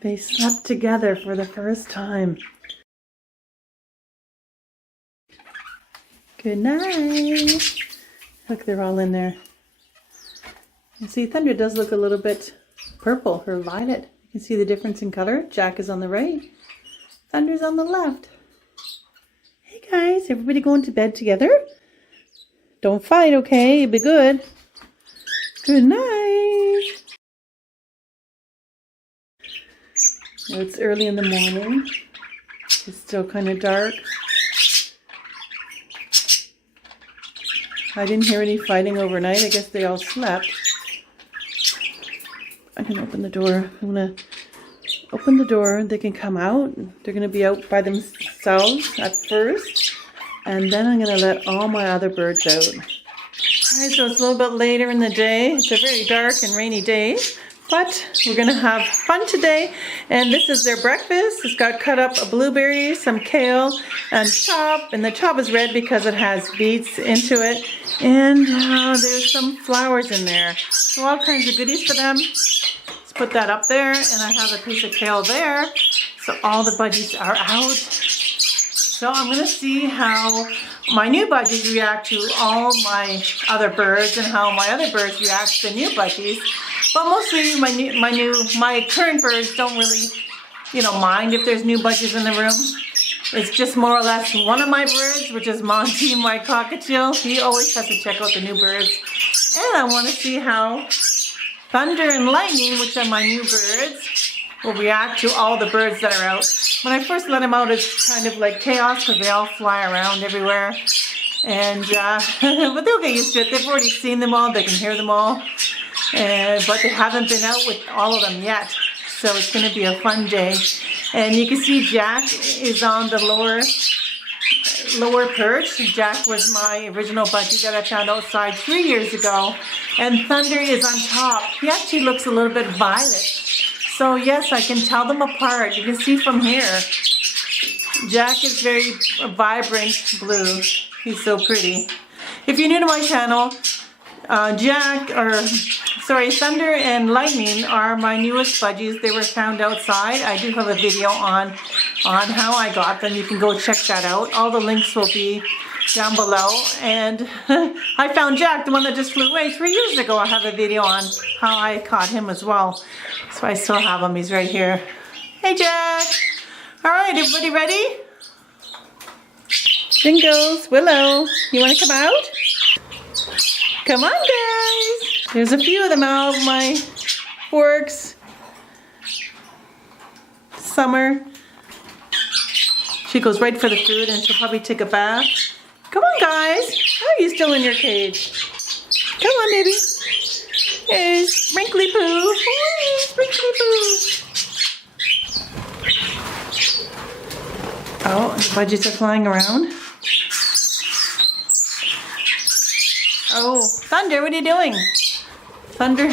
They slept together for the first time. Good night. Look, they're all in there. And see, Thunder does look a little bit purple or violet. You can see the difference in color. Jack is on the right. Thunder's on the left. Hey guys, everybody going to bed together? Don't fight, okay? It'll be good. Good night. Well, it's early in the morning. It's still kind of dark. I didn't hear any fighting overnight. I guess they all slept. I can open the door. I'm going to open the door. They can come out. They're going to be out by themselves at first. And then I'm going to let all my other birds out. Alright, so it's a little bit later in the day. It's a very dark and rainy day. But we're going to have fun today. And this is their breakfast. It's got cut up blueberries, some kale, and chop. And the chop is red because it has beets into it. And there's some flowers in there. So all kinds of goodies for them. Let's put that up there. And I have a piece of kale there. So all the budgies are out. So I'm going to see how my new budgies react to all my other birds and how my other birds react to the new budgies. But mostly my current birds don't really, mind if there's new budgies in the room. It's just more or less one of my birds, which is Monty, my cockatiel. He always has to check out the new birds. And I want to see how Thunder and Lightning, which are my new birds, will react to all the birds that are out. When I first let them out, it's kind of like chaos because they all fly around everywhere. And but they'll get used to it. They've already seen them all. They can hear them all. But they haven't been out with all of them yet. So it's going to be a fun day. And you can see Jack is on the lower perch. Jack was my original budgie that I found outside 3 years ago. And Thunder is on top. He actually looks a little bit violet. So yes, I can tell them apart. You can see from here. Jack is very vibrant blue. He's so pretty. If you're new to my channel, Thunder and Lightning are my newest budgies. They were found outside. I do have a video on how I got them. You can go check that out. All the links will be down below. And I found Jack, the one that just flew away 3 years ago. I have a video on how I caught him as well. So I still have him. He's right here. Hey, Jack. All right, everybody ready? Jingles, Willow, you want to come out? Come on, guys. There's a few of them out. My forks. Summer. She goes right for the food and she'll probably take a bath. Come on, guys. How are you still in your cage? Come on, baby. Here's Sprinkly Poo. Ooh, Sprinkly Poo. Oh, the budgies are flying around. Oh, Thunder, what are you doing? Thunder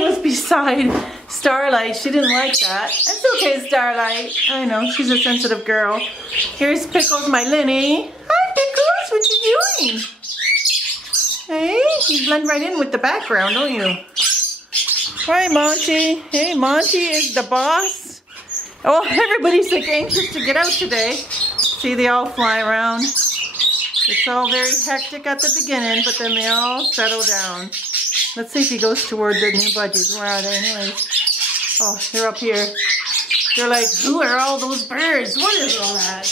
was beside Starlight. She didn't like that. That's okay, Starlight. I know, she's a sensitive girl. Here's Pickles, my Linny. Hi, Pickles, what you doing? Hey, you blend right in with the background, don't you? Hi, Monty. Hey, Monty is the boss. Oh, everybody's like anxious to get out today. See, they all fly around. It's all very hectic at the beginning, but then they all settle down. Let's see if he goes toward the new budgies. Where are they anyways? Oh, they're up here. They're like, who are all those birds? What is all that?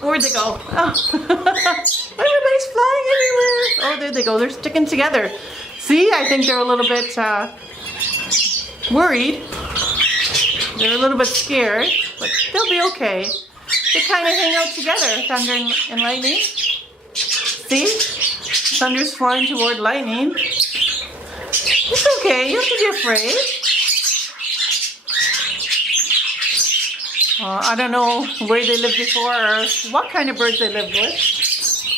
Where'd they go? Oh. Everybody's flying everywhere. Oh, there they go. They're sticking together. See, I think they're a little bit worried. They're a little bit scared, but they'll be okay. They kind of hang out together, Thunder and Lightning. See? Thunder's flying toward Lightning. It's okay. You don't have to be afraid. I don't know where they lived before or what kind of birds they lived with.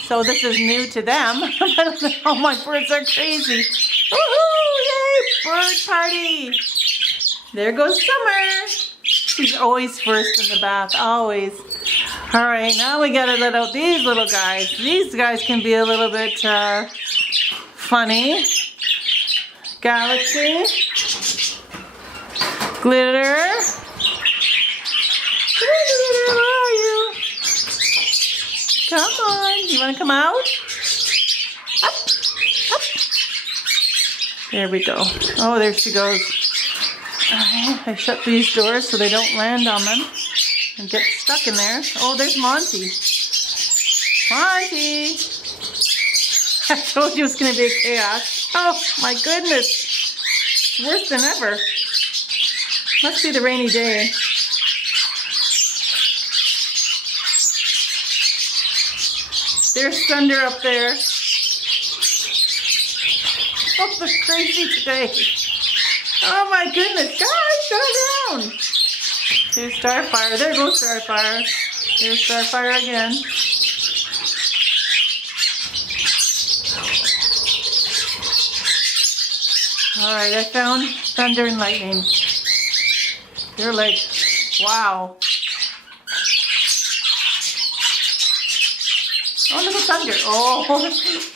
So this is new to them. I don't know. Oh, my birds are crazy. Woohoo! Yay! Bird party! There goes Summer. She's always first in the bath. Always. All right, now we gotta let out these little guys. These guys can be a little bit funny. Galaxy. Glitter? Glitter, where are you? Come on, you want to come out? Up, up. There we go. Oh, there she goes. I shut these doors so they don't land on them and get stuck in there. Oh, there's Monty. Monty! I told you it was going to be a chaos. Oh, my goodness. It's worse than ever. Must be the rainy day. There's thunder up there. Oh, it's crazy today. Oh my goodness, guys, go down. There's Starfire. There goes Starfire. There's Starfire again. Alright, I found thunder and lightning. They're like, wow. Oh, look at thunder. Oh,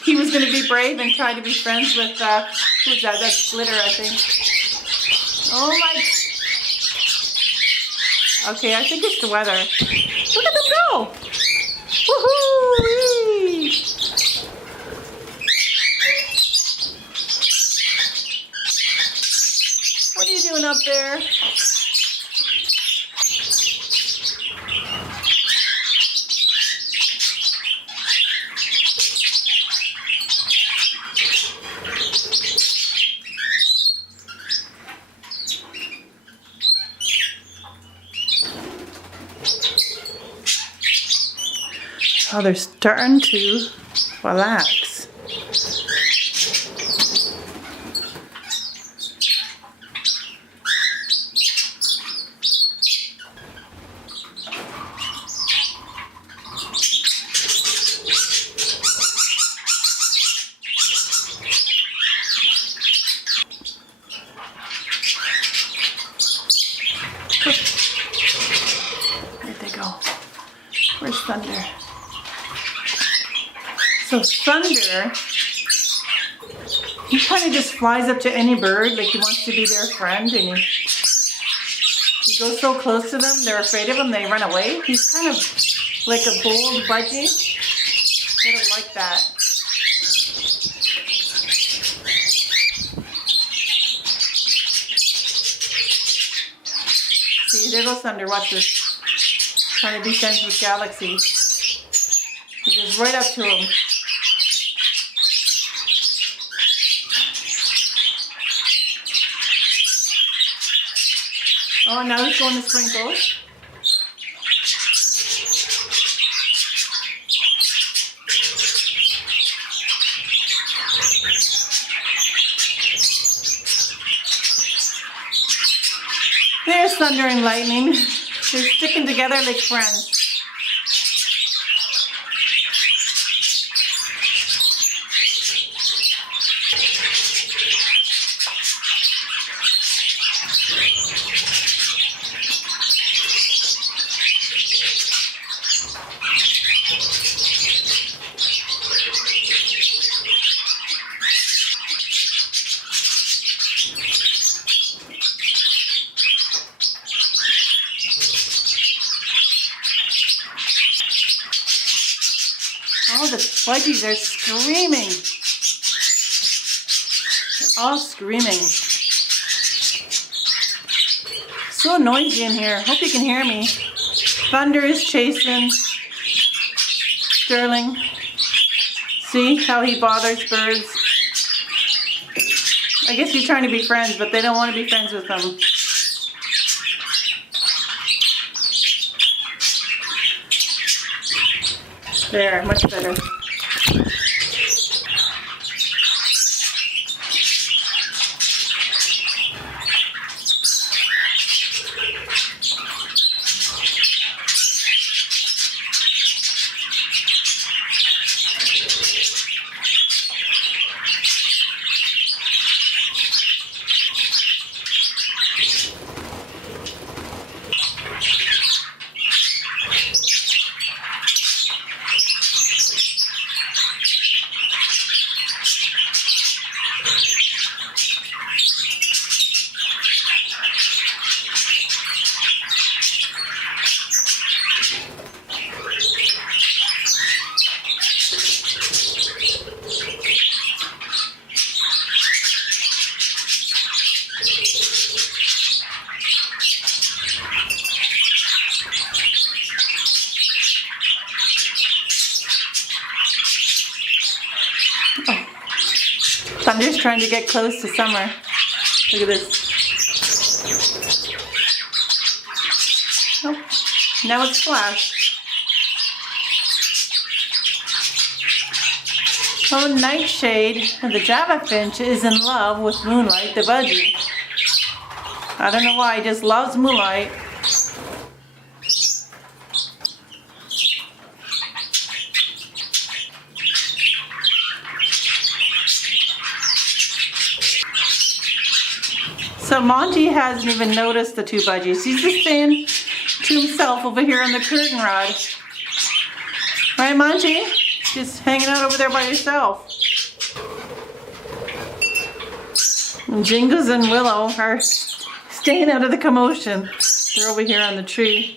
he was going to be brave and try to be friends with, who's that? That's Glitter, I think. Oh my. Okay, I think it's the weather. Look at them go. Woohoo! What are you doing up there? Oh, they're starting to relax. Where'd they go? Where's Thunder? So Thunder, he kind of just flies up to any bird, like he wants to be their friend, and he goes so close to them, they're afraid of him, they run away. He's kind of like a bold budgie. They don't like that. See, there goes Thunder, watch this. Trying to be friends with Galaxy. He goes right up to him. Oh, now he's going to Sprinkles. There's Thunder and Lightning. They're sticking together like friends. Oh, the Budgies are screaming. They're all screaming. So noisy in here. Hope you can hear me. Thunder is chasing Sterling. See how he bothers birds? I guess he's trying to be friends, but they don't want to be friends with him. There, much better. Thunder's trying to get close to Summer. Look at this. Oh, now it's Flash. Oh, Nightshade, the Java Finch, is in love with Moonlight, the budgie. I don't know why, he just loves Moonlight. So Monty hasn't even noticed the two budgies. He's just staying to himself over here on the curtain rod. Right, Monty? Just hanging out over there by yourself. And Jingles and Willow are staying out of the commotion. They're over here on the tree.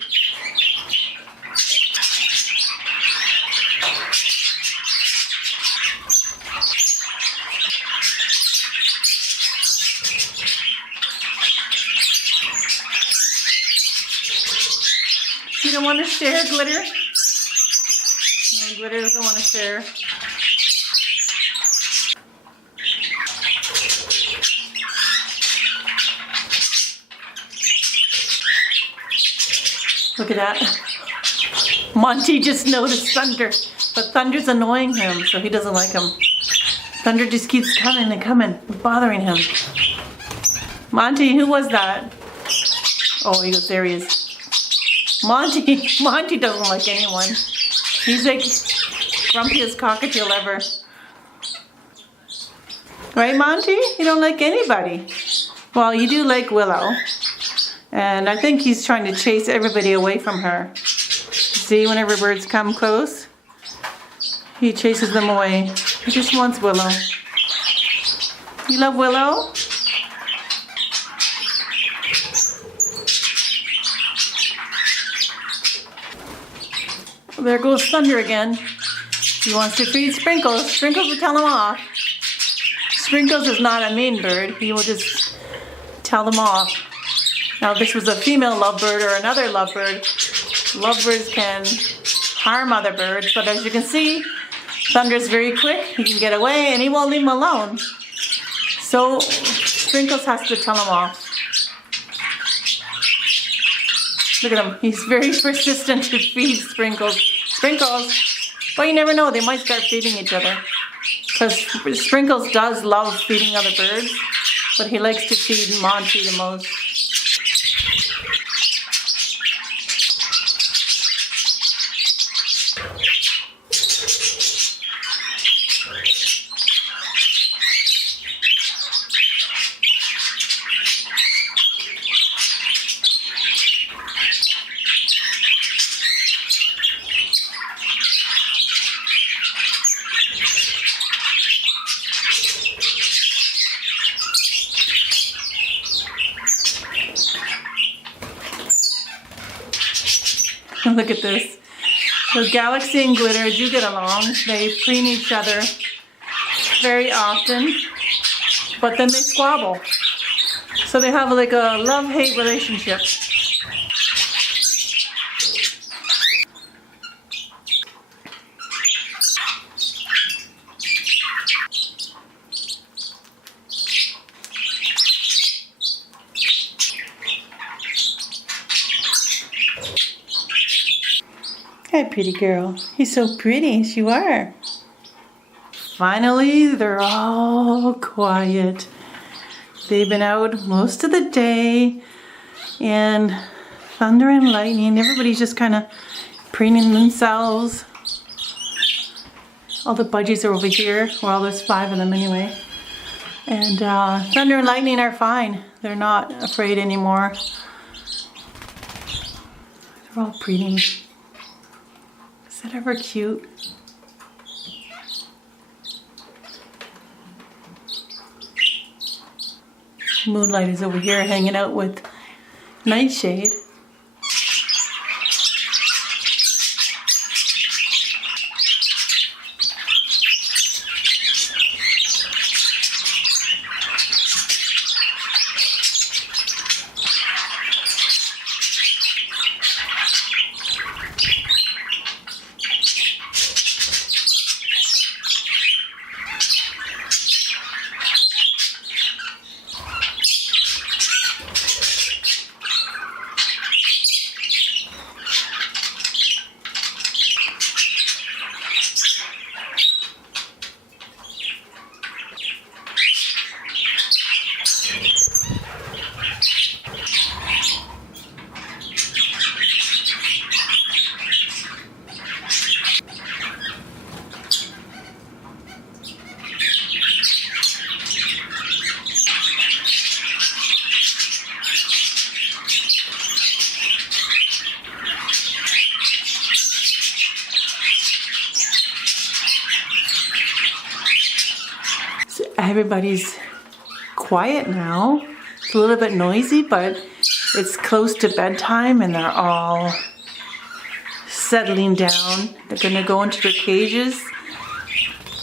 You don't want to share, Glitter? No, Glitter doesn't want to share. Look at that. Monty just noticed Thunder, but Thunder's annoying him, so he doesn't like him. Thunder just keeps coming and coming, bothering him. Monty, who was that? Oh, he goes, there he is. Monty doesn't like anyone. He's like grumpiest cockatiel ever. Right, Monty? You don't like anybody. Well, you do like Willow. And I think he's trying to chase everybody away from her. See, whenever birds come close, he chases them away. He just wants Willow. You love Willow? There goes Thunder again. He wants to feed Sprinkles. Sprinkles will tell him off. Sprinkles is not a mean bird. He will just tell them off. Now, if this was a female lovebird or another lovebird, lovebirds can harm other birds. But as you can see, Thunder's very quick. He can get away and he won't leave him alone. So Sprinkles has to tell him off. Look at him. He's very persistent to feed Sprinkles. Sprinkles! But you never know. They might start feeding each other. Because Sprinkles does love feeding other birds. But he likes to feed Monty the most. Look at this. So Galaxy and Glitter do get along. They preen each other very often, but then they squabble. So they have like a love-hate relationship. Hi, pretty girl. You're so pretty. Yes, you are. Finally, they're all quiet. They've been out most of the day, and Thunder and Lightning, everybody's just kind of preening themselves. All the budgies are over here. Well, there's 5 of them anyway. And Thunder and Lightning are fine. They're not afraid anymore. They're all preening. Is that ever cute? Moonlight is over here hanging out with Nightshade. everybody's quiet now. It's a little bit noisy, but it's close to bedtime and they're all settling down. They're gonna go into their cages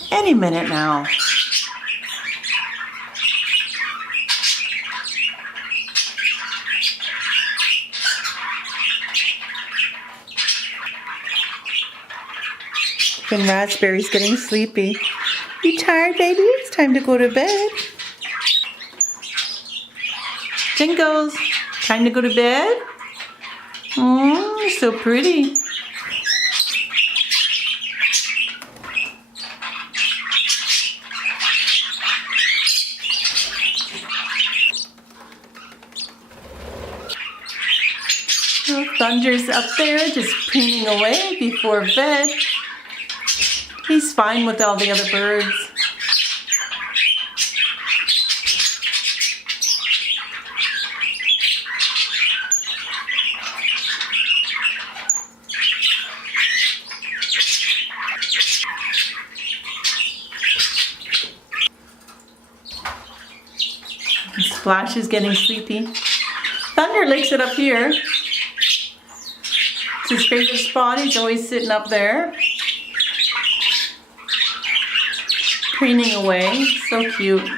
any minute now. And Raspberry's getting sleepy. You tired, baby? It's time to go to bed. Jingles, time to go to bed? Oh, you're so pretty. Oh, Thunder's up there just preening away before bed. He's fine with all the other birds. Splash is getting sleepy. Thunder likes it up here. It's his favorite spot. He's always sitting up there. Preening away. So cute.